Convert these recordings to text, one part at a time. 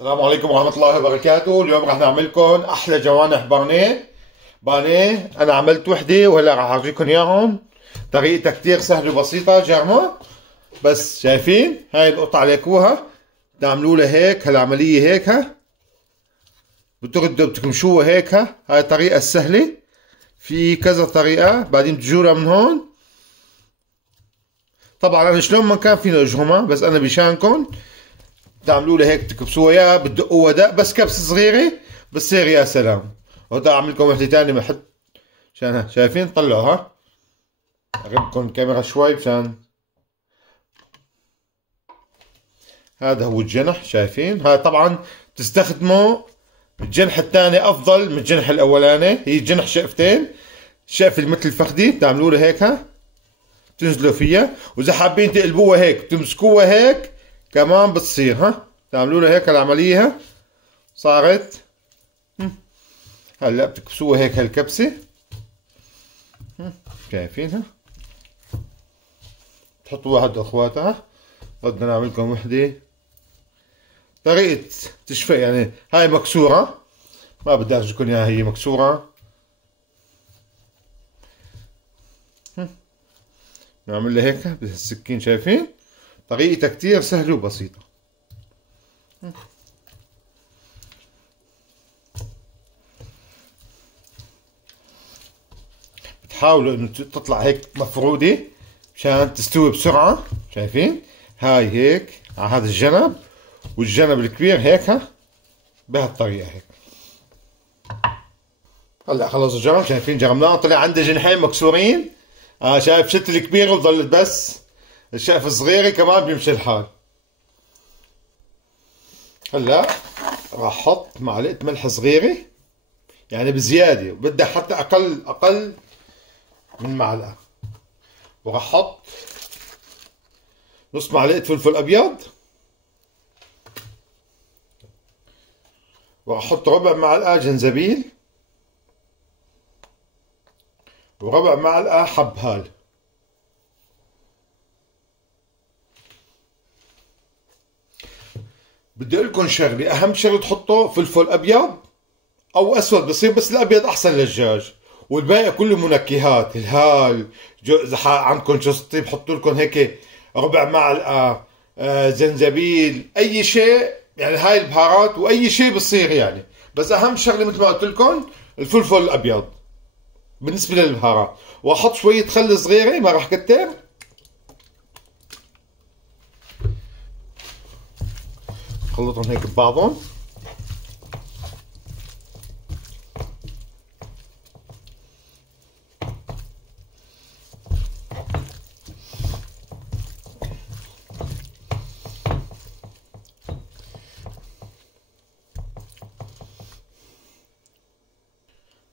السلام عليكم ورحمة الله وبركاته. اليوم راح نعمل لكم أحلى جوانح بانيه. أنا عملت وحدة وهلا راح أورجيكم إياهم. طريقتها كتير سهلة وبسيطة جرمة. بس شايفين هاي القطعة ليكوها تعملوا لها هيك. هالعملية هيك بتردوا بتكمشوها هيك. هاي الطريقة السهلة، في كذا طريقة. بعدين بتجولها من هون. طبعا أنا شلون ما كان فينا أجرمها، بس أنا بشانكم تعملوا لها هيك تكبسوها يا بتدقوها دق، بس كبسه صغيره بتصير يا سلام. وهذا اعمل لكم وحده ثانيه بحط عشان شايفين طلعوا. اقربكم الكاميرا شوي مشان هذا هو الجنح. شايفين هاي طبعا تستخدموا الجنح الثاني افضل من الجنح الاولاني. هي جنح شقفتين، شقفه مثل الفخدي بتعملوا له هيك تنزلوا فيها، واذا حابين تقلبوها هيك تمسكوها هيك كمان بتصير. تعملوا له هيك العمليه صارت. هلا بتكبسوها هيك هالكبسه. شايفينها تحطوا واحد اخواتها. بدنا نعمل لكم وحده طريقه تشفي، يعني هاي مكسوره ما بدي ارجيكم اياها، هي مكسوره. نعمل لها هيك بالسكين. شايفين طريقتها كتير سهله وبسيطه. حاولوا انه تطلع هيك مفرودة مشان تستوي بسرعة. شايفين هاي هيك على هذا الجنب، والجنب الكبير هيك بهالطريقة هيك. هلا خلص الجرم. شايفين جرمناه طلع عندي جنحين مكسورين. شايف شت الكبير وظلت بس الشقف الصغيرة كمان بيمشي الحال. هلا راح احط معلقة ملح صغيرة، يعني بزيادة، وبدي حتى اقل من معلقة. وراح احط نص معلقة فلفل ابيض، وراح احط ربع معلقة جنزبيل، وربع معلقة حبهال. بدي اقول لكم شغلة، اهم شغلة تحطوا فلفل ابيض او اسود بصير، بس الابيض احسن للدجاج، والباقي كله منكهات. الهال اذا عندكم جوز الطيب حطوا لكم هيك ربع معلقه. زنجبيل، اي شيء يعني. هاي البهارات واي شيء بصير يعني. بس اهم شغله مثل ما قلت لكم الفلفل الابيض بالنسبه للبهارات. واحط شويه خل صغيره، ما راح كتر. خلطهم هيك ببعضهم.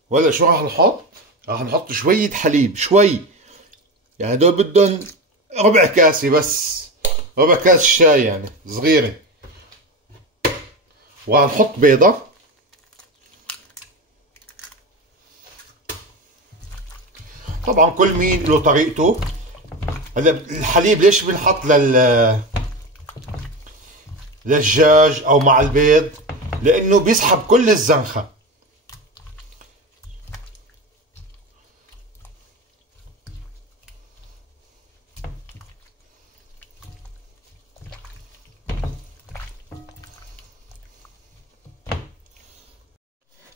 ولا شو راح نحط؟ راح نحط شوية حليب، شوي يعني. دول بدهم ربع كاسة بس، ربع كاس شاي يعني صغيرة. وراح نحط بيضة. طبعا كل مين له طريقته. هلا الحليب ليش بنحط للدجاج او مع البيض؟ لانه بيسحب كل الزنخة.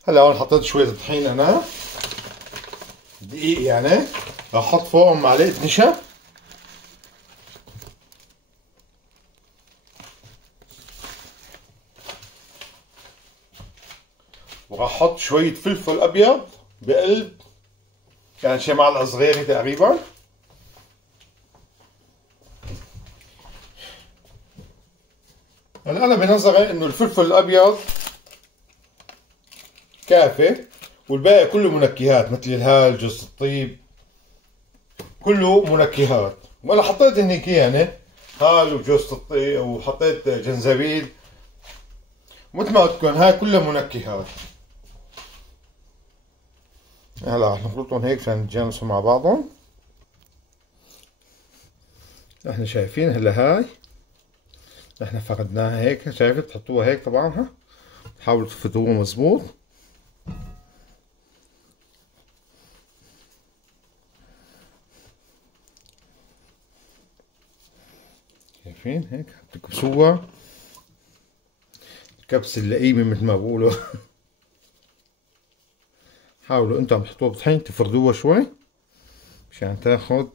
هلا هون حطيت شوية طحين انا، دقيق يعني. راح احط فوقهم معلقة نشا، وراح احط شوية فلفل ابيض بقلب، يعني شي معلقة صغيرة تقريبا. هلا انا بنظري انه الفلفل الابيض كافي، والباقي كله منكهات مثل الهال، جوز الطيب، كله منكهات. وانا حطيت هيك يعني هال وجوز الطيب، وحطيت جنزبيل، مثل ما قلت لكم هاي كلها منكهات. هلا رح نخلطهم هيك عشان يتجانسوا مع بعضهم. احنا شايفين هلا هاي احنا فردناها هيك، شايف بتحطوها هيك طبعا، ها حاولوا تفردوها مظبوط. شايفين هيك بتكبسوها الكبس اللئيمة مثل ما بقولوا. حاولوا انتم عم تحطوها بطحين تفردوها شوي مشان تاخد.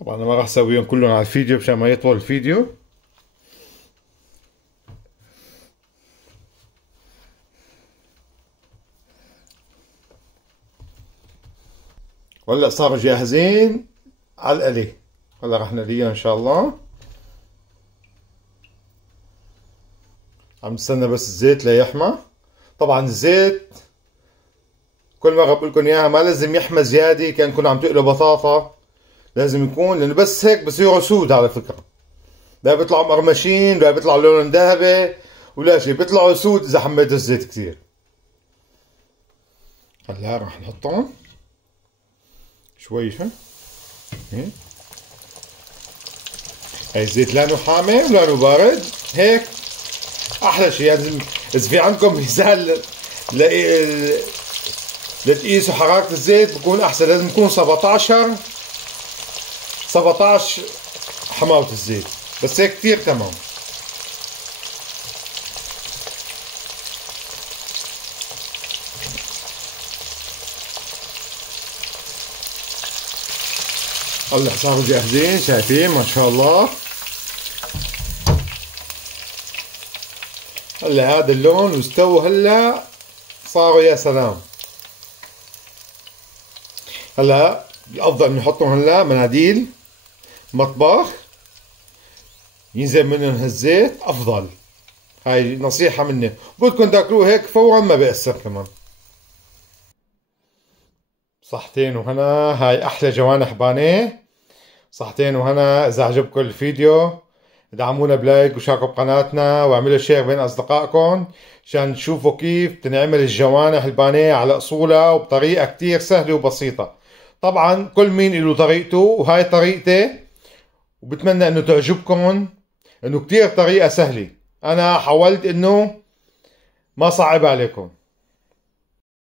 طبعا انا ما راح اسويهم كلهم على الفيديو مشان ما يطول الفيديو. وهلا صاروا جاهزين على القلي، هلا رح نقليهم ان شاء الله. عم نستنى بس الزيت ليحمى. طبعا الزيت كل مرة بقول لكم اياها ما لازم يحمى زيادة كأنكم عم تقلوا بطاطا، لازم يكون، لانه بس هيك بصيروا سود على فكرة، لا بيطلعوا مقرمشين ولا بيطلعوا لونهم ذهبي ولا شيء، بيطلعوا سود اذا حميتوا الزيت كثير. هلا راح نحطهم شوي شوي هيك. هاي الزيت لانه حامي ولانه بارد هيك احلى شيء. يعني اذا في عندكم ميزان لتقيسوا حرارة الزيت بكون احسن، لازم يكون 17 حماوة الزيت، بس هيك كثير تمام. هلا صاروا جاهزين، شايفين ما شاء الله. هلا هذا اللون واستووا، هلا صاروا يا سلام. هلا الافضل نحطهم هلا مناديل مطبخ ينزل منهم هالزيت افضل، هاي نصيحة مني. بدكم تاكلوه هيك فورا ما بيأثر كمان. صحتين وهنا، هاي احلى جوانح بانيه. صحتين وهنا. اذا عجبكم الفيديو ادعمونا بلايك وشاركوا بقناتنا واعملوا شير بين اصدقائكم عشان تشوفوا كيف تنعمل الجوانح البانيه على اصولها وبطريقة كتير سهلة وبسيطة. طبعا كل مين له طريقته وهاي طريقتي، وبتمنى انه تعجبكم، انه كتير طريقة سهلة. انا حاولت انه ما صعب عليكم.